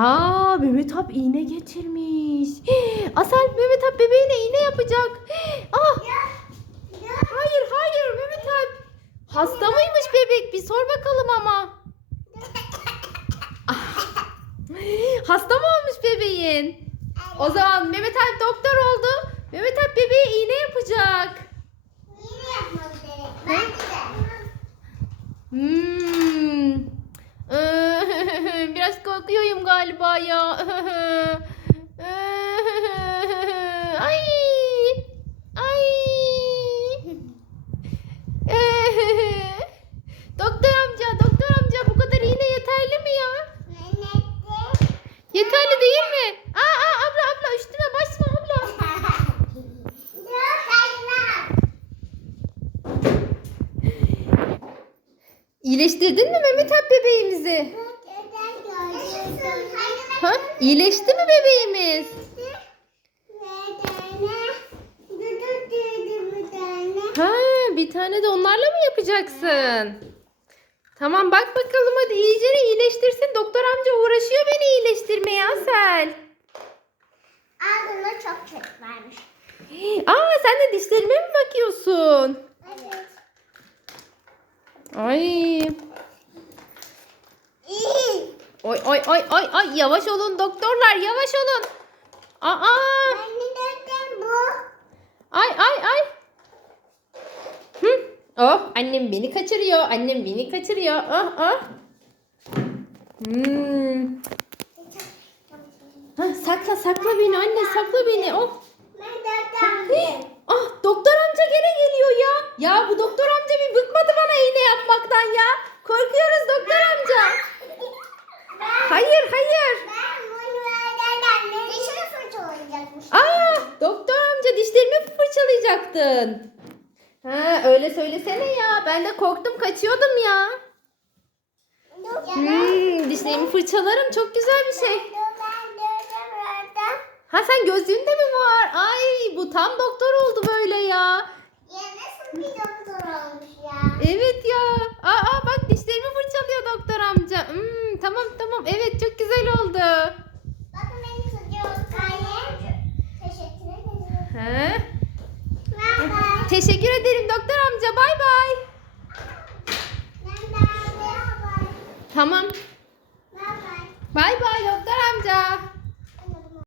Aa Mehmet Alp iğne getirmiş. Asel Mehmet Alp bebeğine iğne yapacak. Ah hayır hayır Mehmet Alp. Hasta mıymış bebek? Bir sor bakalım ama. Hasta mı olmuş bebeğin? O zaman Mehmet Alp doktor oldu. Mehmet Alp bebeğe iğne yapacak. Yine yapmam gerek de. Hmm. Korkuyorum galiba ya. Ay. Ay. Doktor amca, doktor amca bu kadar iğne yeterli mi ya? Yeterli değil mi? Aa, aa abla abla üstüme basma abla. İyileştirdin mi Mehmet Alp bebeğimizi? Ha? İyileşti mi bebeğimiz? Ha, bir tane de onlarla mı yapacaksın? Tamam bak bakalım hadi iyice iyileştirsin. Doktor amca uğraşıyor beni iyileştirmeye Asel. Ağzına çok çok varmış. Aa sen de dişlerime mi bakıyorsun? Evet. Ay. Oy oy oy oy ay yavaş olun doktorlar yavaş olun. Aa Anne bu? ay ay ay. Hı. Oh annem beni kaçırıyor. Annem beni kaçırıyor. Oh oh. Hmm. Ha, sakla sakla beni anne sakla beni. Oh. Ah doktor amca gene geliyor ya. Ya bu doktor amca bir bıkmadı bana iğne yapmaktan ya. Korkuyoruz doktor amca. Hayır hayır. Aa doktor amca dişlerimi fırçalayacaktın. Ha öyle söylesene ya. Ben de korktum kaçıyordum ya. Hmm, dişlerimi fırçalarım çok güzel bir şey. Ha sen gözlüğünde mi var? Ay bu tam doktor oldu böyle ya. Ya nasıl bir doktor olmuş ya? Evet ya. Teşekkür ederim doktor amca. Bay bay. Tamam. Bay bay. Bay bay doktor amca.